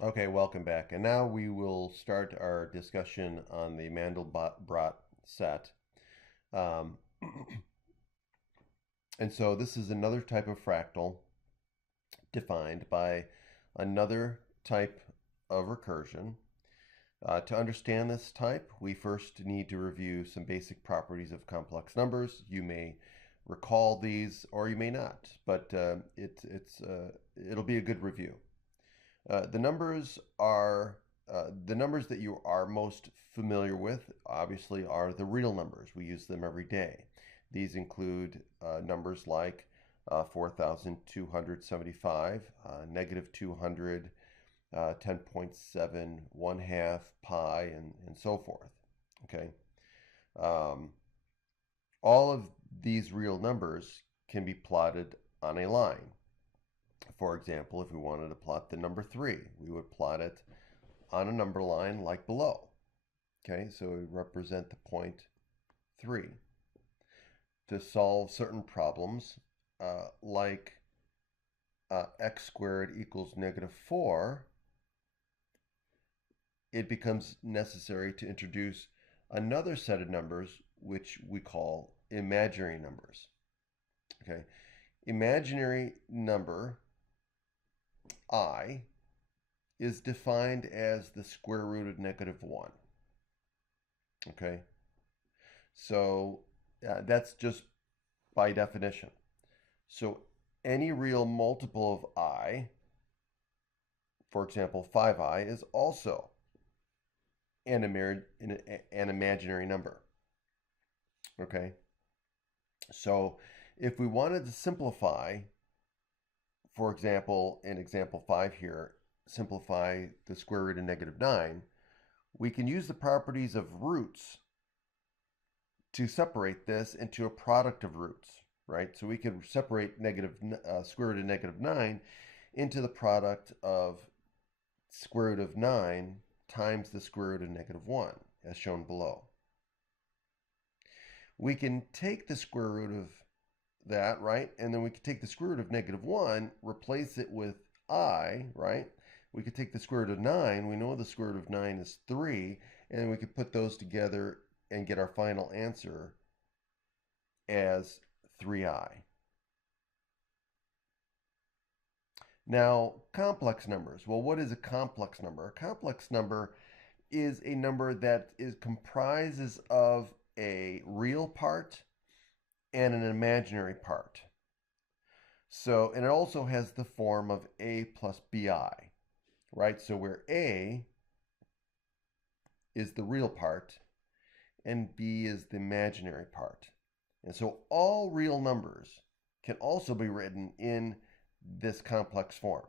Okay, welcome back. And now we will start our discussion on the Mandelbrot set. Um, and so this is another type of fractal defined by another type of recursion. To understand this type, we first need to review some basic properties of complex numbers. You may recall these or you may not, but it'll be a good review. The numbers are the numbers that you are most familiar with, obviously, are the real numbers. We use them every day. These include numbers like 4,275, negative 200, 10.7, 1 half, pi, and so forth. Okay. Um, all of these real numbers can be plotted on a line. For example, if we wanted to plot the number 3, we would plot it on a number line like below. Okay, so we represent the point 3. To solve certain problems, like x squared equals negative 4, it becomes necessary to introduce another set of numbers which we call imaginary numbers. Okay, imaginary number I is defined as the square root of negative 1. Okay, so that's just by definition. So any real multiple of I, for example, 5i, is also an imaginary number. Okay, so if we wanted to simplify, for example, in example 5 here, simplify the square root of negative 9, we can use the properties of roots to separate this into a product of roots, right? So we can separate square root of negative 9 into the product of square root of 9 times the square root of negative 1, as shown below. We can take the square root of that, right? And then we can take the square root of negative 1, replace it with I, right? We could take the square root of 9. We know the square root of 9 is 3. And then we could put those together and get our final answer as 3i. Now, complex numbers. Well, what is a complex number? A complex number is a number that comprises of a real part and an imaginary part. So, and it also has the form of a plus bi, right? So where a is the real part and b is the imaginary part. And so all real numbers can also be written in this complex form.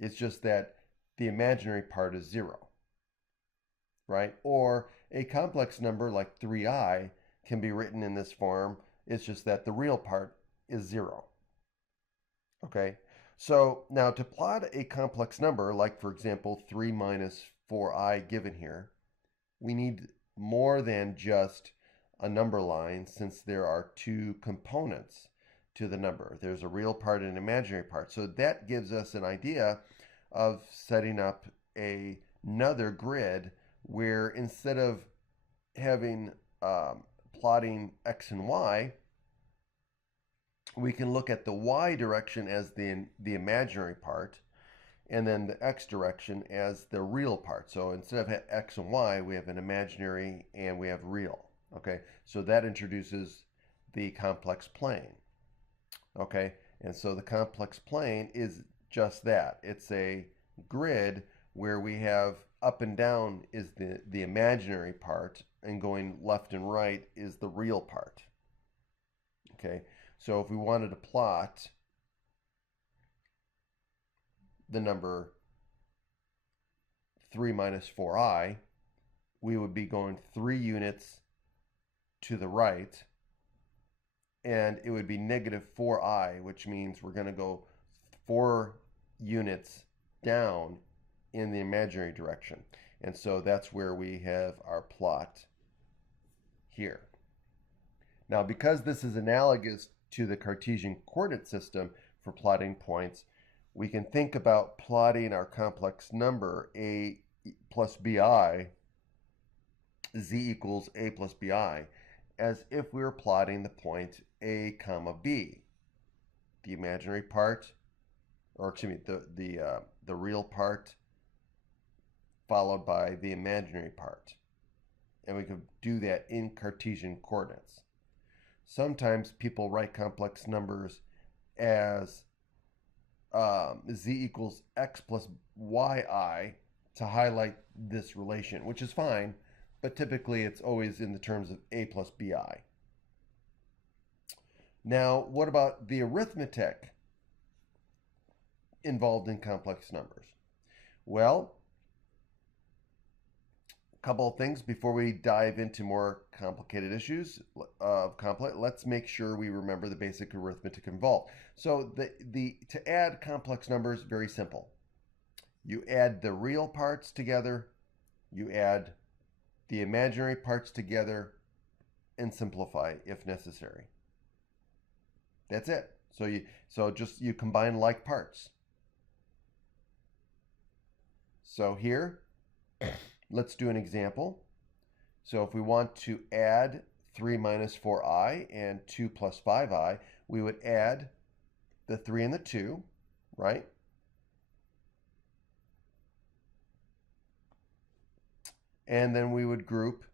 It's just that the imaginary part is 0, right? Or a complex number like 3i can be written in this form. It's just that the real part is 0. Okay, so now to plot a complex number, like for example 3 minus 4i given here, we need more than just a number line, since there are two components to the number. There's a real part and an imaginary part. So that gives us an idea of setting up another grid where instead of having plotting x and y, we can look at the y direction as the imaginary part, and then the x direction as the real part. So instead of x and y, we have an imaginary and we have real. Okay, so that introduces the complex plane. Okay, and so the complex plane is just that. It's a grid where we have up and down is the imaginary part, and going left and right is the real part. Okay, so if we wanted to plot the number 3 minus 4i, we would be going 3 units to the right, and it would be negative 4i, which means we're going to go 4 units down in the imaginary direction. And so that's where we have our plot here. Now, because this is analogous to the Cartesian coordinate system for plotting points, we can think about plotting our complex number a plus bi, z equals a plus bi, as if we were plotting the point a comma b. The imaginary part, or excuse me, the real part followed by the imaginary part. And we could do that in Cartesian coordinates. Sometimes people write complex numbers as z equals x plus yi to highlight this relation, which is fine, but typically it's always in the terms of a plus bi. Now, what about the arithmetic involved in complex numbers? Well, a couple of things before we dive into more complicated issues of complex. Let's make sure we remember the basic arithmetic involved. So to add complex numbers, very simple. You add the real parts together, you add the imaginary parts together, and simplify if necessary. That's it. So you combine like parts. So here, let's do an example. So if we want to add 3 minus 4i and 2 plus 5i, we would add the 3 and the 2, right? And then we would group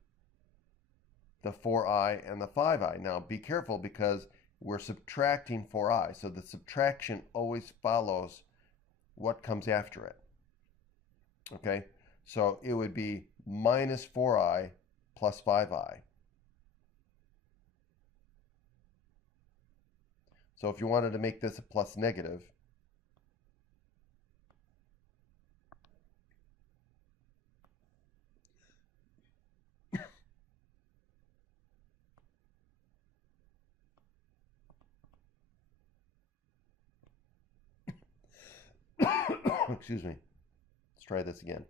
the 4i and the 5i. Now be careful because we're subtracting 4i, so the subtraction always follows what comes after it. Okay, so it would be minus 4i plus 5i. So if you wanted to make this a plus negative, excuse me, let's try this again.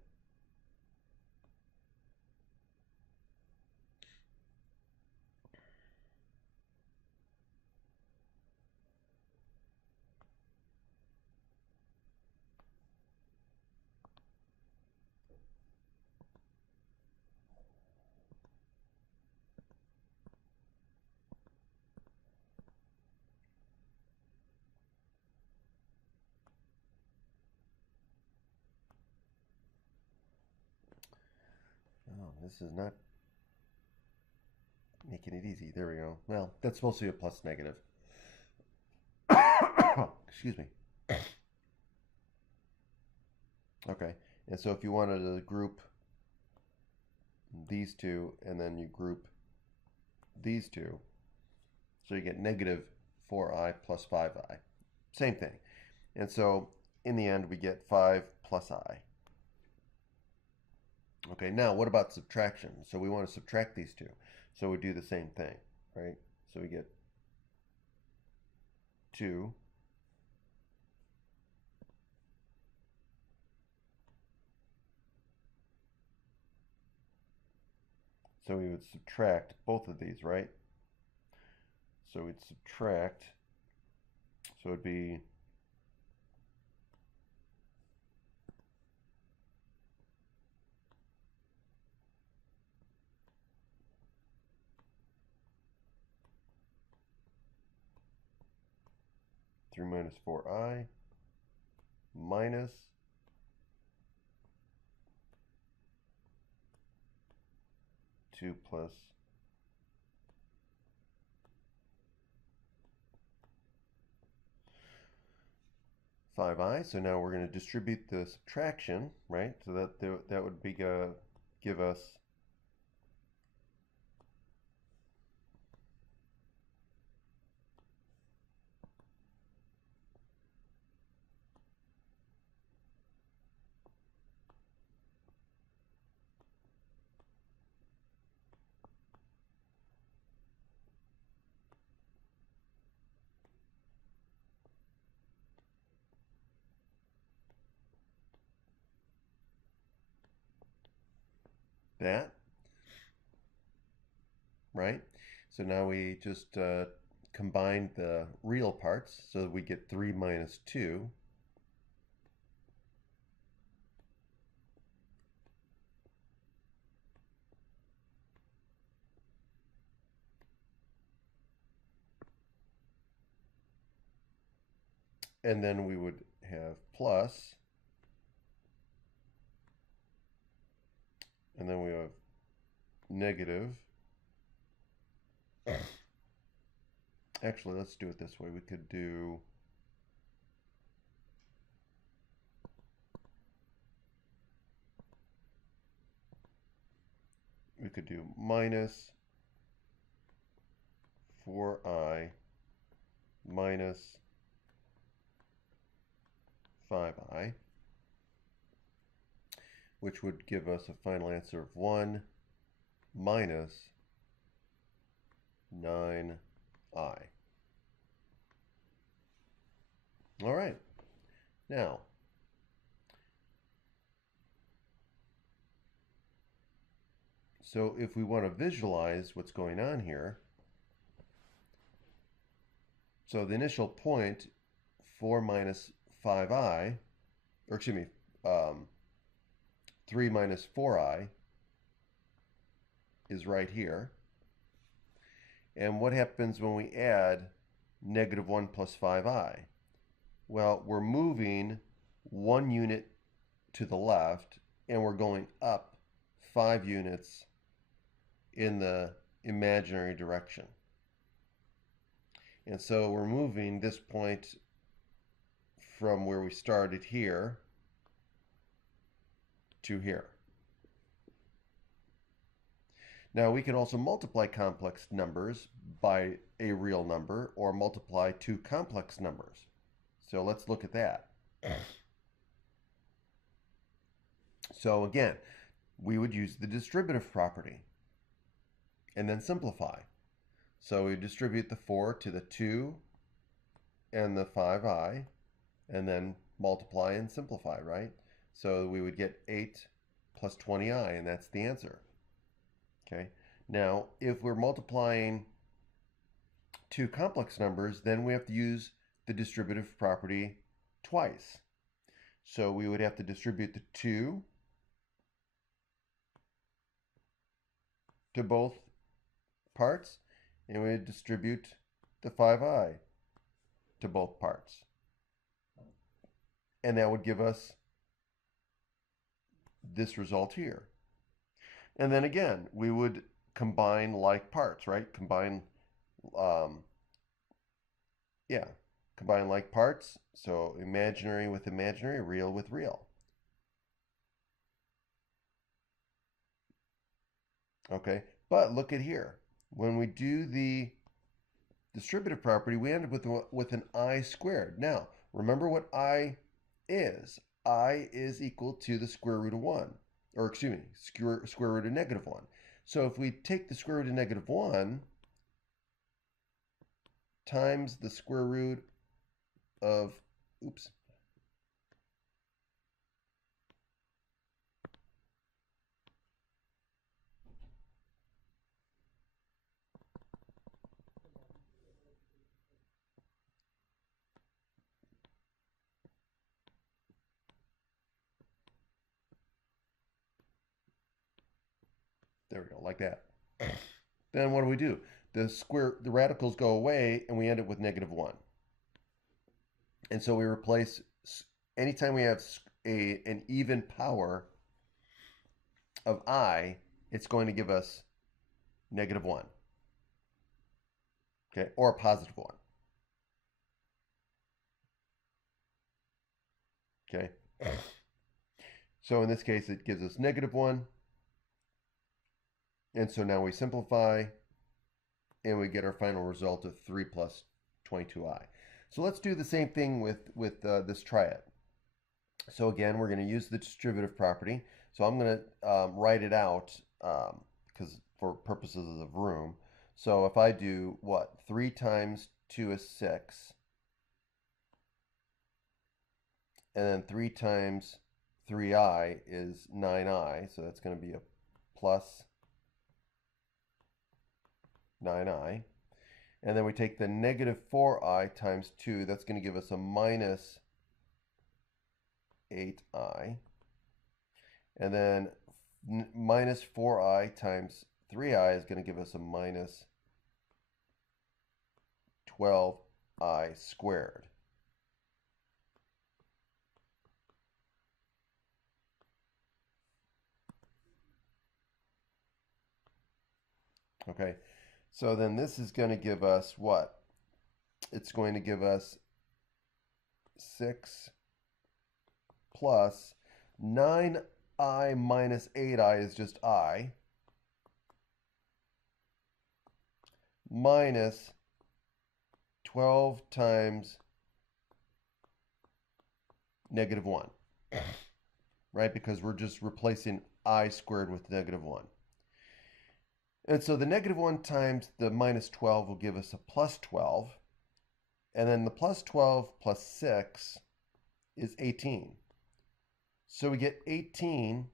Oh, this is not making it easy. There we go. Well, that's supposed to be a plus negative. Excuse me. Okay, and so if you wanted to group these two and then you group these two, so you get negative 4i plus 5i. Same thing. And so in the end we get 5 plus I. Okay, now what about subtraction? So we want to subtract these two. So we do the same thing, right? So we get 2 so we would subtract both of these, right? So we'd subtract, so it'd be 3 minus 4i minus 2 plus 5i. So now we're going to distribute the subtraction, right? So that would be give us that, right? So now we just combine the real parts, so we get 3 minus 2 and then we would have plus, and then we have negative. Actually, let's do it this way. We could do minus 4i minus 5i, which would give us a final answer of 1 minus 9i. All right. Now, so if we want to visualize what's going on here, so the initial point, 4 minus 5i, or excuse me, 3 minus 4i is right here. And what happens when we add negative 1 plus 5i? Well, we're moving 1 unit to the left, and we're going up 5 units in the imaginary direction. And so we're moving this point from where we started here to here. Now we can also multiply complex numbers by a real number or multiply two complex numbers. So let's look at that. So again, we would use the distributive property and then simplify. So we distribute the 4 to the 2 and the 5i and then multiply and simplify, right? So we would get 8 plus 20i, and that's the answer. Okay. Now, if we're multiplying two complex numbers, then we have to use the distributive property twice. So we would have to distribute the 2 to both parts, and we would distribute the 5i to both parts. And that would give us this result here. And then again, we would combine like parts, right? Combine like parts. So imaginary with imaginary, real with real. Okay, but look at here. When we do the distributive property, we end up with an I squared. Now, remember what I is. I is equal to the square root of 1. Or excuse me, square root of negative 1. So if we take the square root of negative 1 times the square root of, oops, there we go, like that. Then what do? The radicals go away and we end up with negative 1. And so we replace, anytime we have an even power of I, it's going to give us negative 1. Okay, or a positive 1. Okay. So in this case, it gives us negative 1. And so now we simplify, and we get our final result of 3 plus 22i. So let's do the same thing with this triad. So again, we're going to use the distributive property. So I'm going to write it out because for purposes of room. So if I do what? 3 times 2 is 6. And then 3 times 3i is 9i. So that's going to be a plus 9i. And then we take the negative 4i times 2. That's going to give us a minus 8i. And then minus 4i times 3i is going to give us a minus 12i squared. Okay, so then this is going to give us what? It's going to give us 6 plus 9i minus 8i is just I, minus 12 times negative 1, right? Because we're just replacing I squared with negative 1. And so the negative 1 times the minus 12 will give us a plus 12. And then the plus 12 plus 6 is 18. So we get 18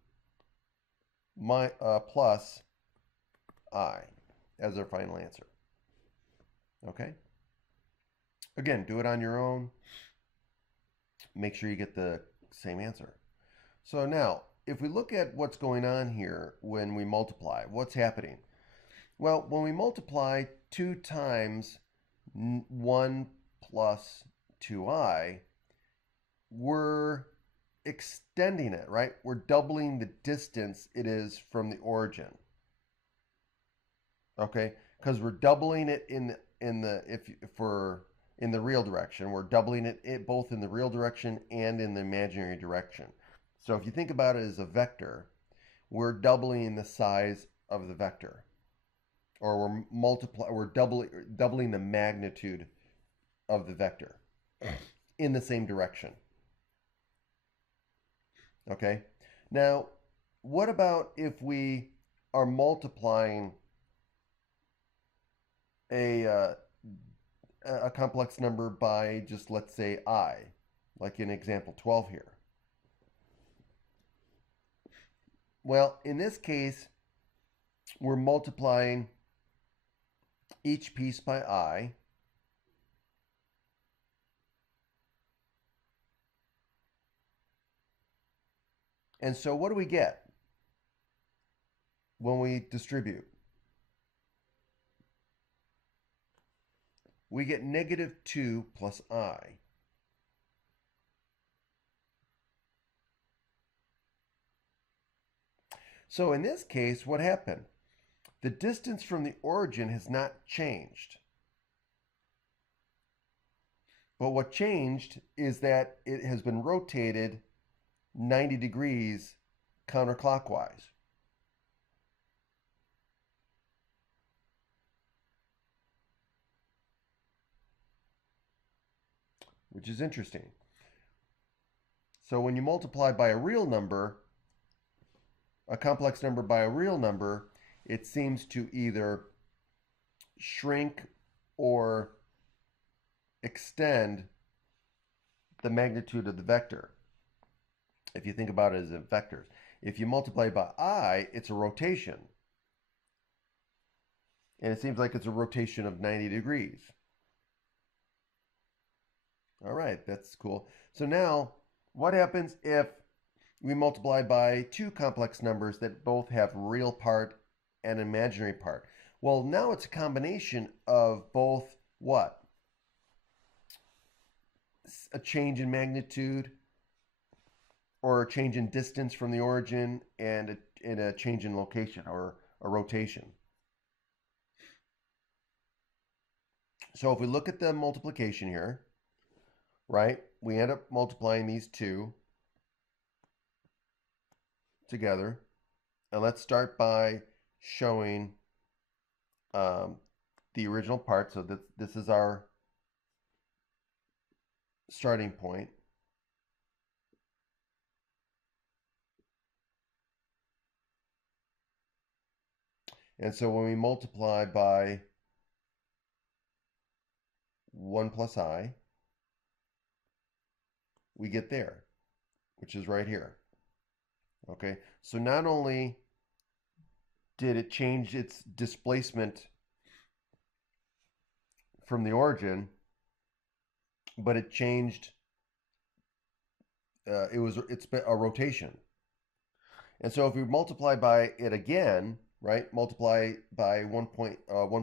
plus I as our final answer. Okay? Again, do it on your own. Make sure you get the same answer. So now, if we look at what's going on here when we multiply, what's happening? Well, when we multiply 2 times 1 plus 2i, we're extending it, right? We're doubling the distance it is from the origin. Okay? Because we're doubling it in the real direction. We're doubling it both in the real direction and in the imaginary direction. So if you think about it as a vector, we're doubling the size of the vector. Or we're doubling the magnitude of the vector in the same direction. Okay? Now, what about if we are multiplying a complex number by just, let's say, I, like in example 12 here? Well, in this case, we're multiplying each piece by I. And so what do we get when we distribute? We get negative 2 plus I. So in this case, what happened? The distance from the origin has not changed. But what changed is that it has been rotated 90 degrees counterclockwise. Which is interesting. So when you multiply by a real number, a complex number by a real number, it seems to either shrink or extend the magnitude of the vector. If you think about it as vectors. If you multiply by I, it's a rotation. And it seems like it's a rotation of 90 degrees. All right, that's cool. So now, what happens if we multiply by two complex numbers that both have real part and imaginary part? Well, now it's a combination of both what? A change in magnitude or a change in distance from the origin and a change in location or a rotation. So if we look at the multiplication here, right, we end up multiplying these two together. And let's start by showing the original part. So this is our starting point. And so when we multiply by 1 plus I, we get there, which is right here. Okay, so not only did it change its displacement from the origin, but it changed, it's a rotation. And so if we multiply by it again, right, multiply by 1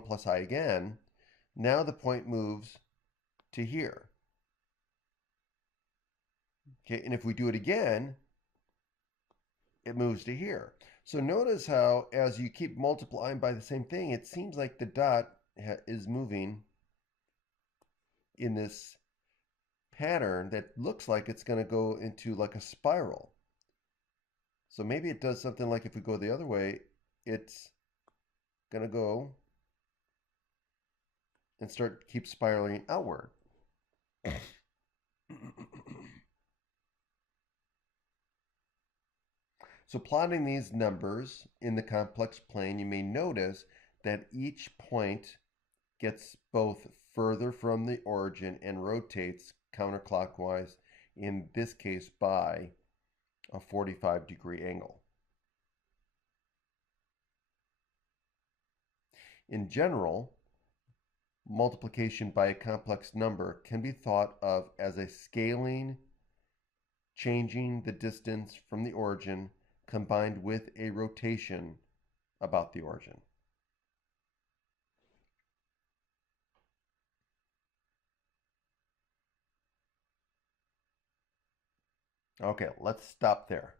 plus I again, now the point moves to here. Okay, and if we do it again, it moves to here. So notice how as you keep multiplying by the same thing, it seems like the dot is moving in this pattern that looks like it's going to go into like a spiral. So maybe it does something like if we go the other way, it's going to go and keep spiraling outward. So plotting these numbers in the complex plane, you may notice that each point gets both further from the origin and rotates counterclockwise, in this case by a 45-degree angle. In general, multiplication by a complex number can be thought of as a scaling, changing the distance from the origin combined with a rotation about the origin. Okay, let's stop there.